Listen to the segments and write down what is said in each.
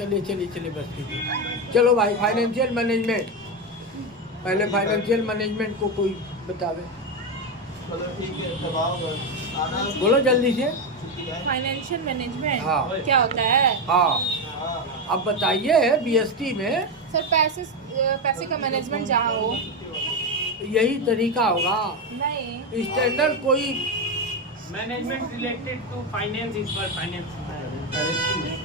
चलिए चलिए चलिए बस कीजिए। चलो भाई फाइनेंशियल मैनेजमेंट, पहले फाइनेंशियल मैनेजमेंट को कोई बतावे। चलो ठीक है, तब आओ आना। बोलो जल्दी से। फाइनेंशियल मैनेजमेंट हाँ। क्या होता है? हाँ हाँ, अब बताइए बीएसटी में सर पैसे का मैनेजमेंट जहाँ हो। यही तरीका होगा। नहीं, स्टैंडर्ड कोई management related to finance is for finance.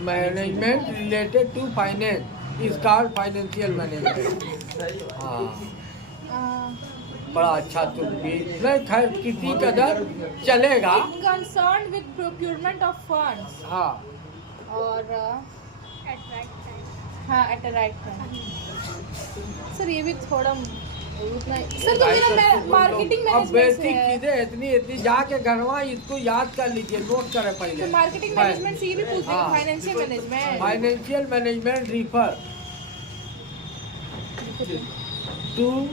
Management related to finance is called financial management. सही बात। हाँ बड़ा अच्छा तुम भी नहीं, खैर किसी कदर चलेगा। Concern with procurement of funds हाँ और हाँ at the right time. Sir ये भी थोड़ा उतना सर तो मेरा मार्केटिंग अब मैनेजमेंट बेसिक से है। चीजें इतनी इतनी जाके घरवा इसको याद कर लीजिए, नोट करें तो पहले। मार्केटिंग मैनेजमेंट से ये भी पूछ रहे हाँ। Financial management. Financial management refer to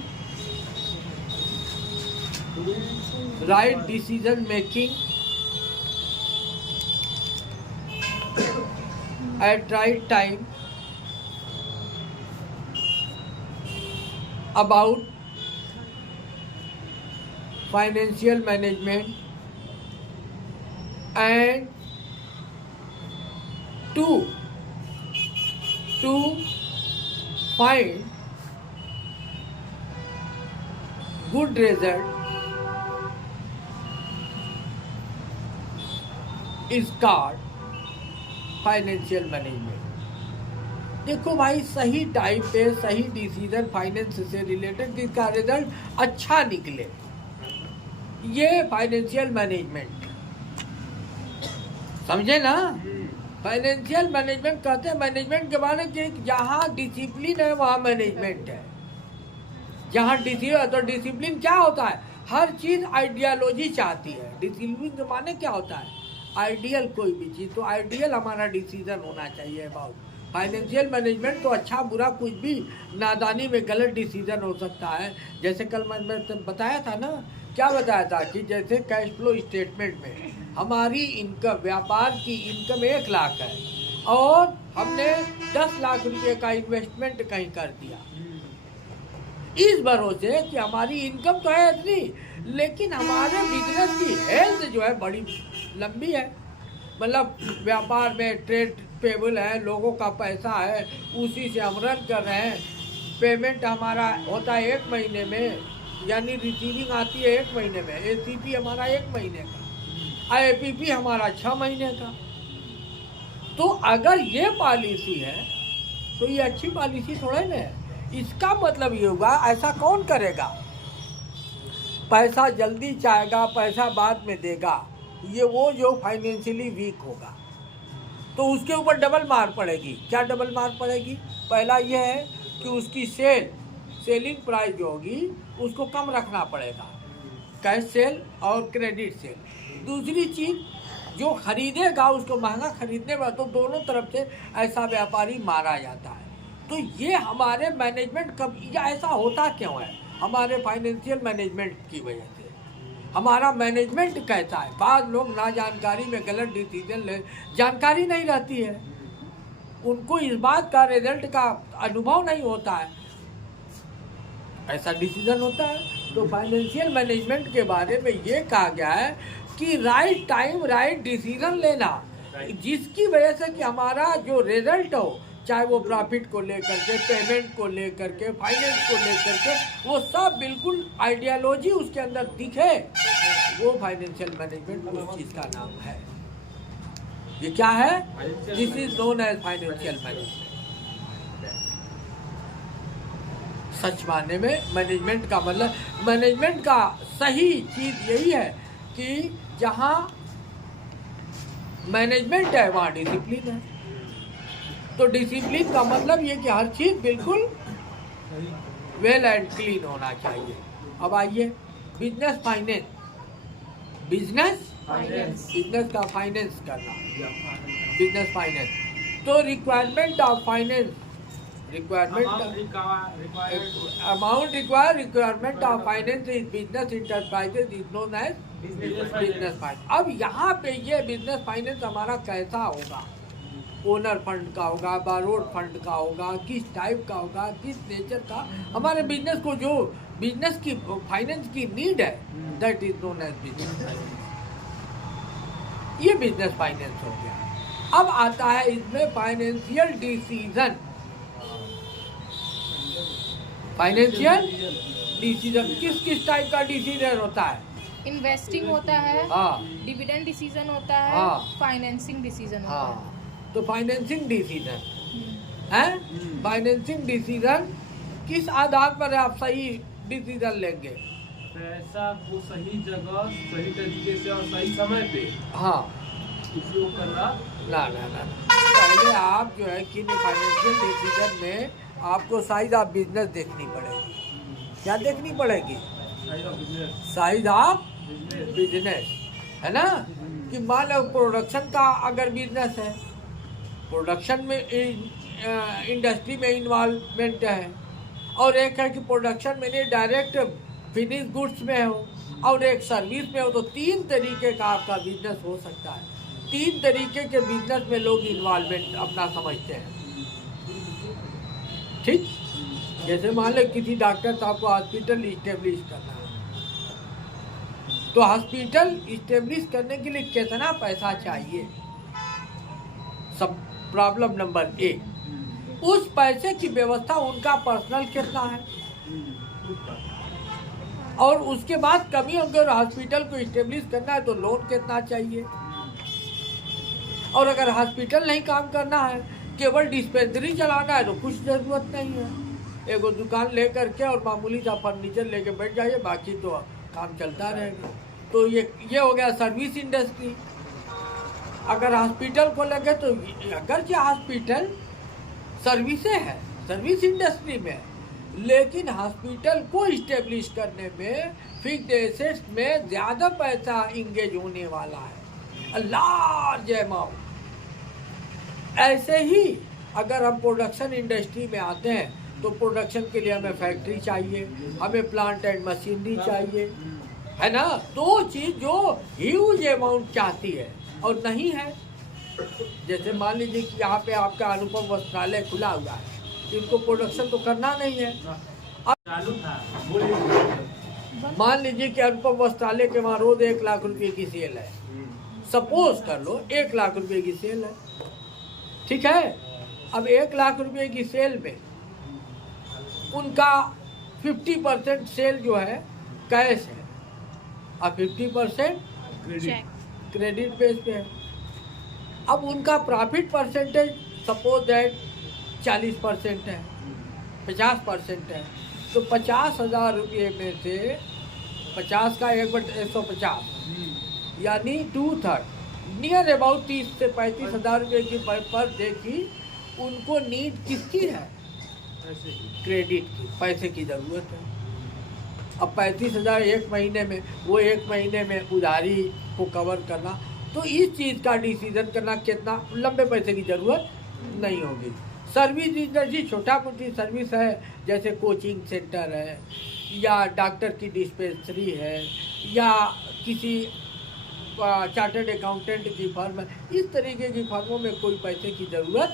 right decision making at right time about financial management and to find good result is called financial management. देखो भाई सही टाइम पे सही डिसीजन फाइनेंस से रिलेटेड जिसका रिजल्ट अच्छा निकले, ये फाइनेंशियल मैनेजमेंट, समझे ना। फाइनेंशियल मैनेजमेंट कहते हैं मैनेजमेंट के बारे में जहाँ डिसिप्लिन है वहाँ मैनेजमेंट है। जहाँ डिसिप्लिन, तो डिसिप्लिन क्या होता है? हर चीज आइडियोलॉजी चाहती है। डिसिप्लिन के माने क्या होता है? आइडियल कोई भी चीज, तो आइडियल हमारा डिसीजन होना चाहिए अबाउट फाइनेंशियल मैनेजमेंट। तो अच्छा बुरा कुछ भी नादानी में गलत डिसीजन हो सकता है। जैसे कल मैं बताया था ना, क्या बताया था कि जैसे कैश फ्लो स्टेटमेंट में हमारी इनकम, व्यापार की इनकम 1 लाख है और हमने 10 लाख रुपए का इन्वेस्टमेंट कहीं कर दिया, इस भरोसे कि हमारी इनकम तो है इतनी, लेकिन हमारे बिजनेस की हेल्थ जो है बड़ी लंबी है। मतलब व्यापार में ट्रेड पेबल है, लोगों का पैसा है, उसी से हम रन कर रहे हैं। पेमेंट हमारा होता है 1 महीने में, यानी रिसीविंग आती है 1 महीने में, एसीपी हमारा 1 महीने का, आईपीपी हमारा 6 महीने का। तो अगर ये पॉलिसी है तो ये अच्छी पॉलिसी थोड़े ना है। इसका मतलब ये होगा ऐसा कौन करेगा? पैसा जल्दी चाहेगा, पैसा बाद में देगा, ये वो जो फाइनेंशियली वीक होगा, तो उसके ऊपर डबल मार पड़ेगी। क्या डबल मार पड़ेगी? पहला ये है कि उसकी सेलिंग प्राइस जो होगी उसको कम रखना पड़ेगा, कैश सेल और क्रेडिट सेल। दूसरी चीज़, जो खरीदेगा उसको महंगा खरीदने में, तो दोनों तरफ से ऐसा व्यापारी मारा जाता है। तो ये हमारे मैनेजमेंट कब ऐसा होता क्यों है? हमारे फाइनेंशियल मैनेजमेंट की वजह से। हमारा मैनेजमेंट कैसा है? बाद लोग ना जानकारी में गलत डिसीजन ले, जानकारी नहीं रहती है उनको, इस बात का रिजल्ट का अनुभव नहीं होता है, ऐसा डिसीजन होता है। तो फाइनेंशियल मैनेजमेंट के बारे में ये कहा गया है कि राइट टाइम राइट डिसीजन लेना, जिसकी वजह से कि हमारा जो रिजल्ट हो, चाहे वो प्रॉफिट को लेकर के, पेमेंट को लेकर के, फाइनेंस को लेकर के, वो सब बिल्कुल आइडियोलॉजी उसके अंदर दिखे, वो फाइनेंशियल मैनेजमेंट उस चीज़ का नाम है। ये क्या है? This is known as financial management. सच माने में मैनेजमेंट का मतलब, मैनेजमेंट का सही चीज यही है कि जहाँ मैनेजमेंट है वहाँ डिसिप्लिन है। तो डिसिप्लिन का मतलब ये कि हर चीज बिल्कुल वेल एंड क्लीन होना चाहिए। अब आइए बिजनेस फाइनेंस, बिजनेस का फाइनेंस करना, बिजनेस फाइनेंस। तो requirement of finance, amount required requirement of finance in business enterprises is known as business finance। अब यहाँ पे ये बिजनेस फाइनेंस हमारा कैसा होगा? ओनर फंड का होगा, बारोड फंड का होगा, किस टाइप का होगा, किस नेचर का। हमारे बिजनेस को जो बिजनेस की फाइनेंस की नीड है, that is known as business finance. ये बिजनेस फाइनेंस हो गया। अब आता है इसमें फाइनेंशियल डिसीजन। फाइनेंशियल डिसीजन किस किस टाइप का डिसीजन होता है? इन्वेस्टिंग होता है, हाँ डिविडेंड डिसीजन होता है, हाँ। फाइनेंसिंग डिसीजन होता है। हाँ, तो फाइनेंसिंग डिसीजन है। फाइनेंसिंग डिसीजन किस आधार पर आप सही डिसीजन लेंगे? पैसा को सही जगह, सही तरीके से और सही समय पे हाँ उपयोग करना। ना पहले आप जो है कि फाइनेंशियल डिसीजन में आपको साइज ऑफ बिजनेस देखनी पड़ेगी। क्या देखनी पड़ेगी? साइज ऑफ बिजनेस, है ना। कि मान लो प्रोडक्शन का अगर बिजनेस है, प्रोडक्शन में इंडस्ट्री में इन्वॉल्वमेंट है, और एक है कि प्रोडक्शन में नहीं डायरेक्ट फिनिश गुड्स में हो, और एक सर्विस में हो, तो 3 तरीके का आपका बिजनेस हो सकता है। 3 तरीके के बिजनेस में लोग इन्वॉल्वमेंट अपना समझते हैं। ठीक, जैसे मान लो किसी डॉक्टर साहब को हॉस्पिटल इस्टेब्लिश करना है, तो हॉस्पिटल इस्टेब्लिश करने के लिए कितना पैसा चाहिए? सब प्रॉब्लम नंबर 1। उस पैसे की व्यवस्था उनका पर्सनल कितना है, और उसके बाद कभी अगर हॉस्पिटल को इस्टेब्लिश करना है तो लोन कितना चाहिए, और अगर हॉस्पिटल नहीं काम करना है, केवल डिस्पेंसरी चलाना है, तो कुछ ज़रूरत नहीं है। एगो दुकान लेकर के और मामूली सा फर्नीचर लेके बैठ जाइए, बाकी तो काम चलता रहेगा। तो ये हो गया सर्विस इंडस्ट्री। अगर हॉस्पिटल को लगे तो अगर जो हॉस्पिटल सर्विसें है, सर्विस इंडस्ट्री में, लेकिन हॉस्पिटल को इस्टेब्लिश करने में फिक्स्ड एसेट्स में ज़्यादा पैसा इंगेज होने वाला है, लार्ज अमाउंट। ऐसे ही अगर हम प्रोडक्शन इंडस्ट्री में आते हैं तो प्रोडक्शन के लिए हमें फैक्ट्री चाहिए, हमें प्लांट एंड मशीनरी चाहिए, है ना। 2 चीज़ जो ह्यूज अमाउंट चाहती है और नहीं है। जैसे मान लीजिए कि यहाँ पे आपका अनुपम वस्त्रालय खुला हुआ है, इनको प्रोडक्शन तो करना नहीं है। चालू था, बोलिए। मान लीजिए कि अनुपम वस्त्रालय के वहाँ रोज 1 लाख रुपए की सेल है, सपोज कर लो 1 लाख रुपए की सेल है, ठीक है। अब 1 लाख रुपए की सेल में उनका 50% सेल जो है कैश है, और 50% क्रेडिट बेस पे है। अब उनका प्रॉफिट परसेंटेज सपोज दैट 40% है, 50% है, तो 50,000 रुपये में से 50 का 1/150 यानी 2/3 नियर अबाउट 30 से 35,000 रुपये की पर डे की उनको नीड किसकी है? क्रेडिट की, पैसे की ज़रूरत है। अब 35,000 1 महीने में, वो 1 महीने में उधारी को कवर करना, तो इस चीज़ का डिसीजन करना कितना लंबे पैसे की ज़रूरत नहीं होगी। सर्विस इंडस्ट्री छोटा मोटी सर्विस है, जैसे कोचिंग सेंटर है, या डॉक्टर की डिस्पेंसरी है, या किसी चार्टर्ड अकाउंटेंट की फर्म है, इस तरीके की फर्मों में कोई पैसे की ज़रूरत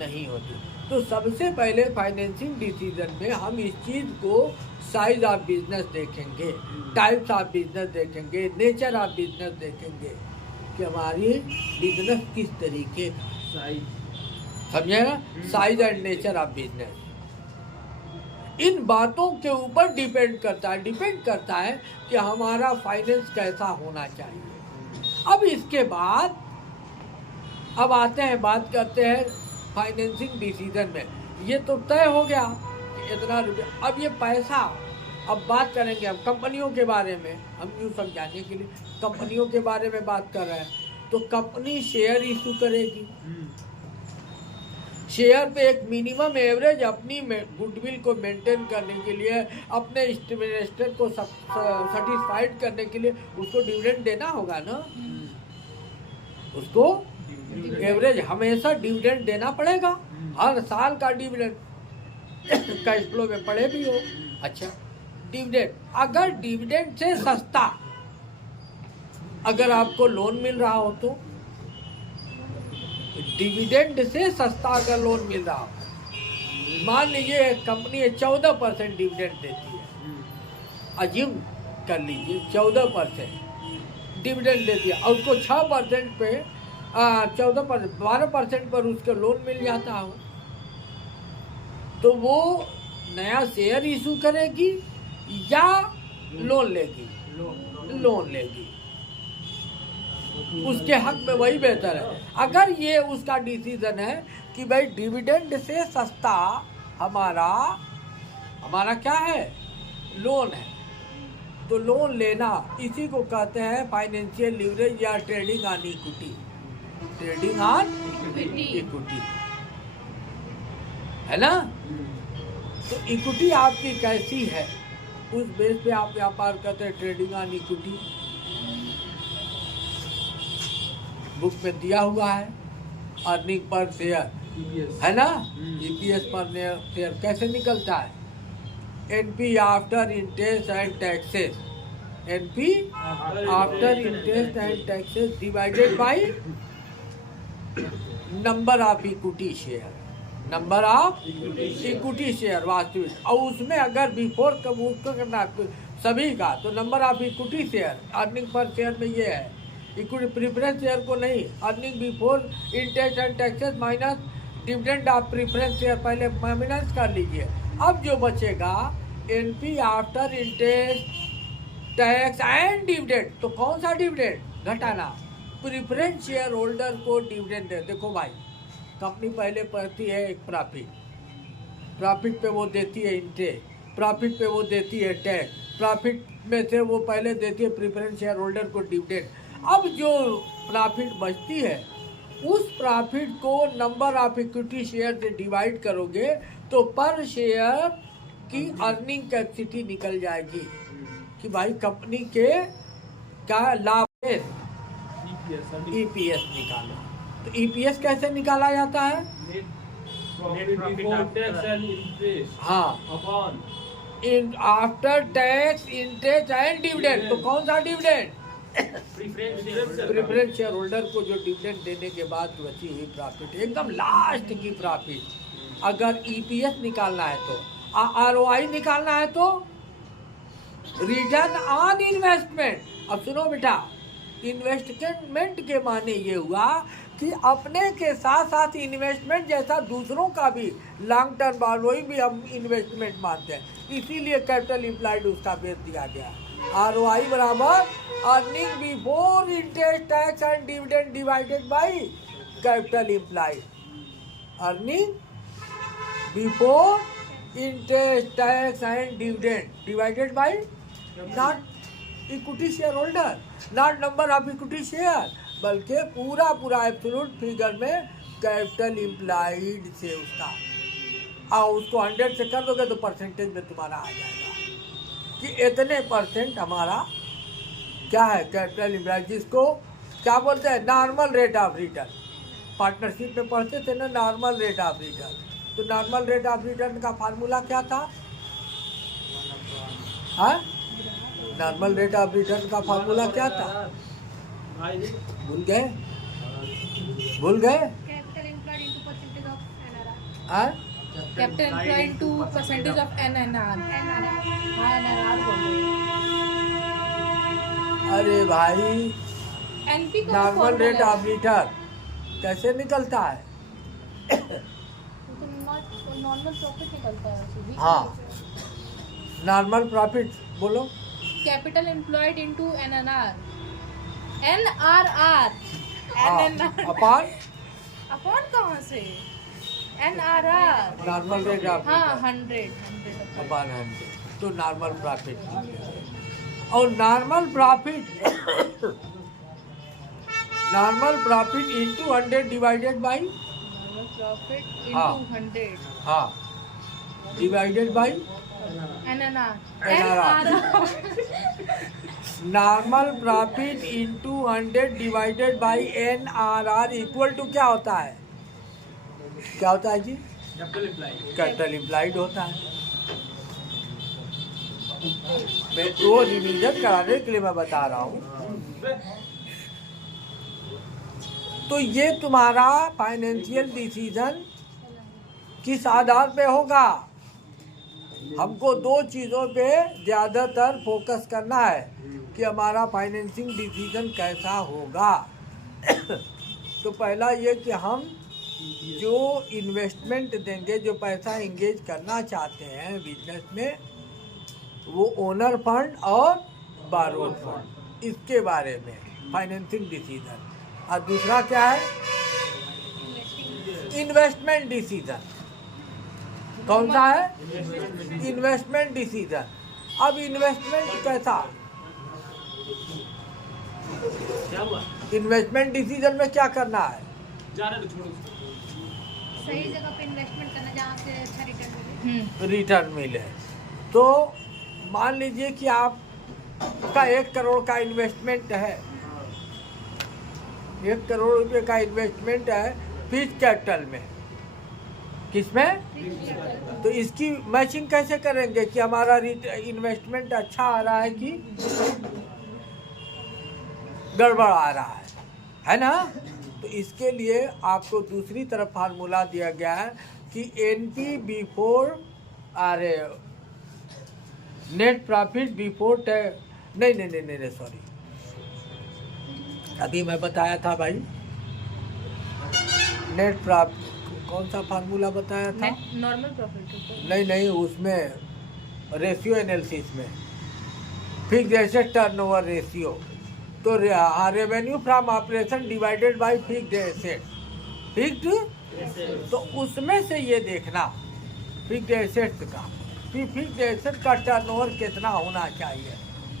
नहीं होती। तो सबसे पहले फाइनेंसिंग डिसीजन में हम इस चीज़ को साइज ऑफ बिजनेस देखेंगे, टाइप्स ऑफ बिजनेस देखेंगे, नेचर ऑफ बिजनेस देखेंगे कि हमारी बिजनेस किस तरीके का, समझे ना, size and nature of business. इन बातों के ऊपर डिपेंड करता है कि हमारा फाइनेंस कैसा होना चाहिए। अब इसके बाद अब आते हैं, बात करते हैं फाइनेंसिंग डिसीजन में। ये तो तय हो गया कि इतना रुपया, अब ये पैसा, अब बात करेंगे हम कंपनियों के बारे में। हम यूँ समझाने के लिए कंपनियों के बारे में बात कर रहे हैं, तो कंपनी शेयर इशू करेगी। शेयर पे एक मिनिमम एवरेज अपनी गुडविल को मेंटेन करने के लिए, अपने इन्वेस्टर को सेटिस्फाइड करने के लिए उसको डिविडेंड देना होगा ना, उसको एवरेज हमेशा डिविडेंड देना पड़ेगा, हर साल का डिविडेंड कैश फ्लो में पड़े भी हो। अच्छा, डिविडेंड, अगर डिविडेंड से सस्ता अगर आपको लोन मिल रहा हो डिविडेंड से सस्ता अगर लोन मिल रहा हो, मान लीजिए कंपनी 14% डिविडेंड देती है, अज्यूम कर लीजिए 14% डिविडेंड देती है और उसको 6% पे 12% पर उसका लोन मिल जाता हो, तो वो नया शेयर इशू करेगी या लोन लेगी? लोन लेगी। उसके हक में वही बेहतर है। अगर ये उसका डिसीजन है कि भाई डिविडेंड से सस्ता हमारा क्या है, लोन है, तो लोन लेना, इसी को कहते हैं फाइनेंशियल लीवरेज या trading on equity. Trading on equity है ना। तो इक्विटी आपकी कैसी है, उस बेस पे आप व्यापार करते हैं। ट्रेडिंग ऑन इक्विटी बुक में दिया हुआ है, अर्निंग पर शेयर है ना, ईपीएस पर शेयर कैसे निकलता है? NP after interest and taxes, NP after interest and taxes divided by number of equity share, number of equity share वास्तविक, और उसमें अगर बिफोर उसको करना सभी का, तो number of equity share earning per share में ये है। इक्विटी प्रीफरेंस शेयर को नहीं, earning before interest and taxes minus dividend of preference share, पहले माइनस कर लीजिए। अब जो बचेगा NP after interest tax and dividend, तो कौन सा डिविडेंड घटाना? प्रीफरेंस शेयर होल्डर को डिविडेंड दे। देखो भाई, कंपनी पहले पड़ती है एक प्रॉफिट पे वो देती है इंटरेस्ट, प्रॉफिट पे वो देती है टैक्स, प्रॉफिट में से वो पहले देती है प्रीफरेंस शेयर होल्डर को डिविडेंड। अब जो प्रॉफिट बचती है, उस प्रॉफिट को नंबर ऑफ इक्विटी शेयर से डिवाइड करोगे तो पर शेयर की अर्निंग कैपेसिटी निकल जाएगी कि भाई कंपनी के का लाभ है। ईपीएस निकालो, तो ईपीएस कैसे निकाला जाता है? हाँ, after tax interest and dividend. तो कौन सा डिविडेंड? प्रीफरेंस शेयर होल्डर को जो डिविडेंड देने के बाद बची हुई प्रॉफिट, एकदम लास्ट की प्रॉफिट। अगर ईपीएस निकालना है तो, आरओआई निकालना है तो रिटर्न ऑन इन्वेस्टमेंट। अब सुनो बेटा, इन्वेस्टमेंट के माने ये हुआ कि अपने के साथ साथ इन्वेस्टमेंट जैसा दूसरों का भी लॉन्ग टर्म वही भी हम इन्वेस्टमेंट मानते हैं, इसीलिए कैपिटल इम्प्लाइड उसका बेस दिया गया। आरओआई बराबर earning before interest tax and dividend divided by capital implied. Earning before interest tax and dividend divided by not equity share holder, not number of equity share, बल्कि पूरा absolute figure में capital implied से उसका, और उसको 100 से कर दोगे तो परसेंटेज में तुम्हारा आ जाएगा कि इतने परसेंट हमारा क्या है कैपिटल इम्प्लाइड, जिसको क्या बोलते हैं? Normal rate of return. Partnership में पढ़ते थे ना, नॉर्मल रेट ऑफ रिटर्न। तो नॉर्मल रेट ऑफ रिटर्न का फार्मूला क्या था? हाँ, नॉर्मल रेट ऑफ रिटर्न का फार्मूला क्या था? भूल गए? Capital employed into percentage of NRR. हाँ, capital employed into percentage of NRR. हाँ, एनआरआर बोलो। अरे भाई, एनपी का नॉर्मल रेट ऑफ रिटर्न कैसे निकलता है? नॉर्मल प्रॉफिट निकलता है। हाँ, नॉर्मल प्रॉफिट बोलो। Capital employed into NRR. NRR upon upon कहाँ से? एनआरआर नॉर्मल रेट ऑफ हाँ, रिटर्न 100 अपॉन 100, तो नॉर्मल प्रॉफिट। और normal profit into 100 divided by normal profit हाँ। इनटू 100 हाँ, divided by NRR. Normal profit into 100 divided by NRR equal to क्या होता है? क्या होता है जी? कैपिटल इम्प्लाइड होता है। मैं वो रिवीजन कराने के लिए मैं बता रहा हूँ। तो ये तुम्हारा फाइनेंशियल डिसीजन किस आधार पे होगा? हमको दो चीज़ों पे ज़्यादातर फोकस करना है कि हमारा फाइनेंसिंग डिसीजन कैसा होगा। तो पहला ये कि हम जो इन्वेस्टमेंट देंगे, जो पैसा इंगेज करना चाहते हैं बिजनेस में, वो ओनर फंड और बारोड फंड, इसके बारे में फाइनेंसिंग डिसीजन। और दूसरा क्या है? Investment decision. कौन सा है? Investment decision. अब इन्वेस्टमेंट कैसा? क्या हुआ? इन्वेस्टमेंट डिसीजन में क्या करना है? जा रहे तो छोड़ो। सही जगह पे इन्वेस्टमेंट करना जहाँ से अच्छा रिटर्न मिले। रिटर्न मिले। तो मान लीजिए कि आपका 1 करोड़ का इन्वेस्टमेंट है, 1 करोड़ रुपए का इन्वेस्टमेंट है फिक्स कैपिटल में। किसमें? तो इसकी मैचिंग कैसे करेंगे कि हमारा इन्वेस्टमेंट अच्छा आ रहा है कि गड़बड़ आ रहा है ना? तो इसके लिए आपको दूसरी तरफ फार्मूला दिया गया है कि एनपी बिफोर अरे नेट प्रॉफिट बिफोर नहीं सॉरी, अभी मैं बताया था भाई, नेट प्रॉफिट कौन सा फार्मूला बताया था? Normal profit. नहीं, उसमें रेशियो एनालिसिस में फिक्स्ड एसेट टर्नओवर रेशियो। तो revenue from operation divided by fixed asset, fixed, तो उसमें से ये देखना फिक्स्ड एसेट का, फिक्स्ड एसेट का टर्नओवर कितना होना चाहिए,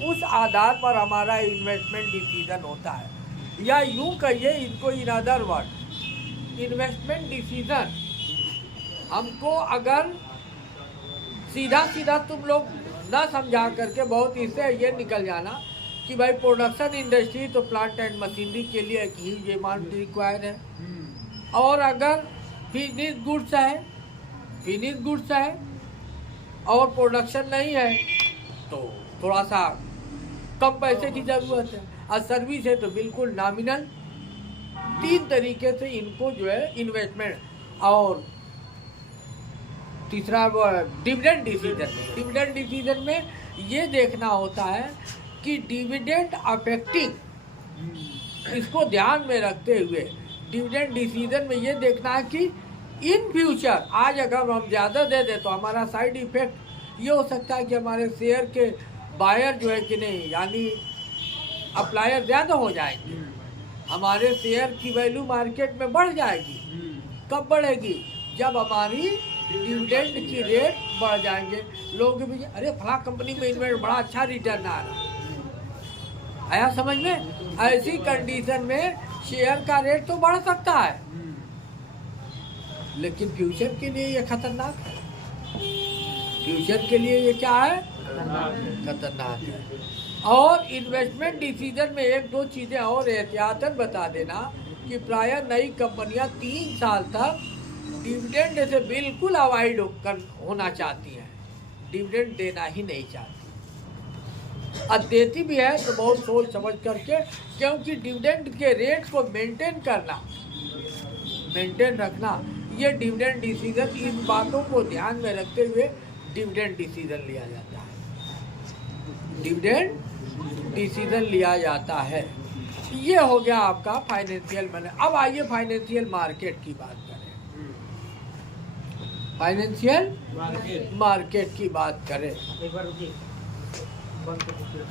उस आधार पर हमारा इन्वेस्टमेंट डिसीजन होता है। या यूँ कहिए इनको, in other word, investment decision हमको अगर सीधा तुम लोग ना समझा करके बहुत इससे ये निकल जाना कि भाई प्रोडक्शन इंडस्ट्री तो प्लांट एंड मशीनरी के लिए एक ह्यूज अमाउंट रिक्वायर है, और अगर फिनिश गुड्स है और प्रोडक्शन नहीं है तो थोड़ा सा कम पैसे की ज़रूरत है, और सर्विस है तो बिल्कुल नॉमिनल। 3 तरीके से इनको जो है इन्वेस्टमेंट। और तीसरा डिविडेंड डिसीजन में ये देखना होता है कि डिविडेंड अफेक्टिंग, इसको ध्यान में रखते हुए डिविडेंड डिसीजन में ये देखना है कि इन फ्यूचर आज अगर हम ज़्यादा दे दें तो हमारा साइड इफेक्ट ये हो सकता है कि हमारे शेयर के बायर जो है कि नहीं, यानी अप्लायर ज़्यादा हो जाएंगे, हमारे शेयर की वैल्यू मार्केट में बढ़ जाएगी। कब बढ़ेगी? जब हमारी डिविडेंड की रेट बढ़ जाएंगे, लोग भी अरे फला कंपनी में इन्वेस्ट बड़ा अच्छा रिटर्न आ रहा, आया समझ में? ऐसी कंडीशन में शेयर का रेट तो बढ़ सकता है, लेकिन फ्यूचर के लिए ये खतरनाक है। फ्यूचर के लिए ये क्या है? खतरनाक है। और इन्वेस्टमेंट डिसीजन में 1-2 चीज़ें और एहतियातन बता देना कि प्रायः नई कंपनियां 3 साल तक डिविडेंड से बिल्कुल अवॉइड होना चाहती हैं, डिविडेंड देना ही नहीं चाहती। अब देती भी है तो बहुत सोच समझ करके, क्योंकि डिविडेंड के रेट को मेंटेन रखना, ये डिविडेंड डिसीजन, इन बातों को ध्यान में रखते हुए डिविडेंड डिसीजन लिया जाता है। डिविडेंड डिसीजन लिया जाता है। ये हो गया आपका फाइनेंशियल मैनेजमेंट। अब आइए फाइनेंशियल मार्केट की बात करें। फाइनेंशियल मार्केट की बात करें। एक बार रुकिए, बंद कर दीजिए।